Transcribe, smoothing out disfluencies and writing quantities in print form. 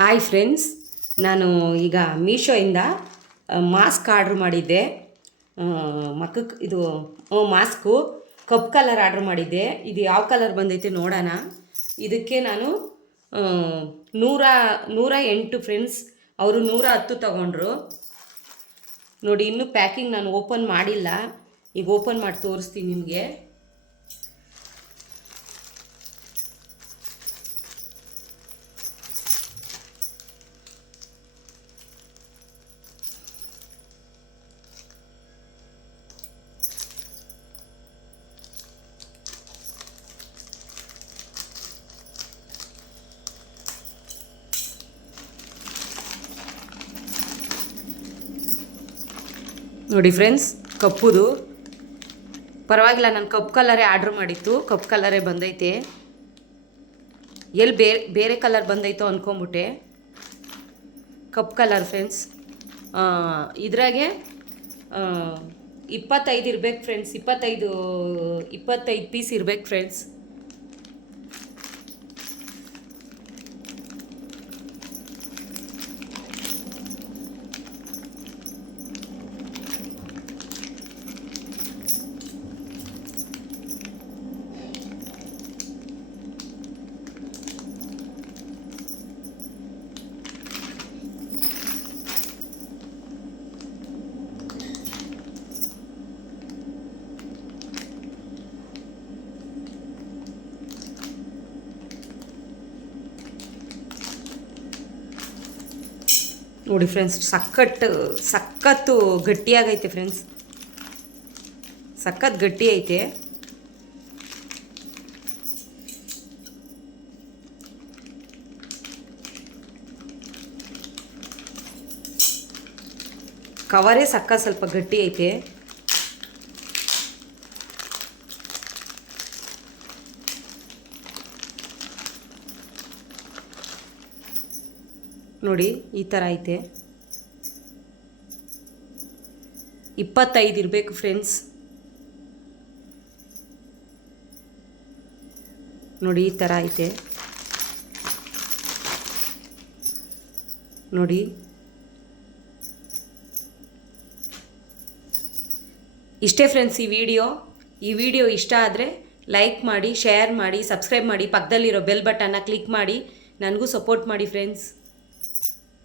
Hi friends, ನಾನು ಈಗ ಮೀಶೋಯಿಂದ mask order ಮಾಡಿದ್ದೆ. ಮಕ್ಕಕ್ಕೆ ಇದು ಮಾಸ್ಕು ಕಪ್ ಕಲರ್ ಆರ್ಡ್ರ್ ಮಾಡಿದ್ದೆ. ಇದು ಯಾವ ಕಲರ್ ಬಂದೈತೆ ನೋಡೋಣ. ಇದಕ್ಕೆ ನಾನು 108 ಫ್ರೆಂಡ್ಸ್, ಅವರು 110 ತಗೊಂಡ್ರು. ನೋಡಿ, ಇನ್ನೂ ಪ್ಯಾಕಿಂಗ್ ನಾನು ಓಪನ್ ಮಾಡಿಲ್ಲ. ಈಗ ಓಪನ್ ಮಾಡಿ ತೋರಿಸ್ತೀನಿ ನಿಮಗೆ. ನೋಡಿ ಫ್ರೆಂಡ್ಸ್, ಕಪ್ಪುದು ಪರವಾಗಿಲ್ಲ. ನಾನು ಕಪ್ ಕಲರೇ ಆರ್ಡ್ರ್ ಮಾಡಿತ್ತು, ಕಪ್ ಕಲರೇ ಬಂದೈತೆ. ಎಲ್ಲಿ ಬೇರೆ ಕಲರ್ ಬಂದೈತೋ ಅಂದ್ಕೊಂಬಿಟ್ಟೆ. ಕಪ್ ಕಲರ್ ಫ್ರೆಂಡ್ಸ್. ಇದ್ರಾಗೆ 25 ಇರ್ಬೇಕು ಫ್ರೆಂಡ್ಸ್. 25 ಪೀಸ್ ಇರ್ಬೇಕು ಫ್ರೆಂಡ್ಸ್. ನೋಡಿ ಫ್ರೆಂಡ್ಸ್, ಸಖತ್ತು ಗಟ್ಟಿಯಾಗೈತೆ ಫ್ರೆಂಡ್ಸ್. ಸಖತ್ ಗಟ್ಟಿ ಐತೆ. ಕವರೇ ಸ್ವಲ್ಪ ಗಟ್ಟಿ ಐತೆ. ನೋಡಿ, ಈ ಥರ ಐತೆ. 25 ಇರಬೇಕು ಫ್ರೆಂಡ್ಸ್. ನೋಡಿ, ಈ ಥರ ಐತೆ. ನೋಡಿ, ಇಷ್ಟೇ ಫ್ರೆಂಡ್ಸ್ ಈ ವಿಡಿಯೋ ಇಷ್ಟ ಆದರೆ ಲೈಕ್ ಮಾಡಿ, ಶೇರ್ ಮಾಡಿ, ಸಬ್ಸ್ಕ್ರೈಬ್ ಮಾಡಿ, ಪಕ್ಕದಲ್ಲಿರೋ ಬೆಲ್ ಬಟನ್ನ ಕ್ಲಿಕ್ ಮಾಡಿ ನನಗೂ ಸಪೋರ್ಟ್ ಮಾಡಿ ಫ್ರೆಂಡ್ಸ್.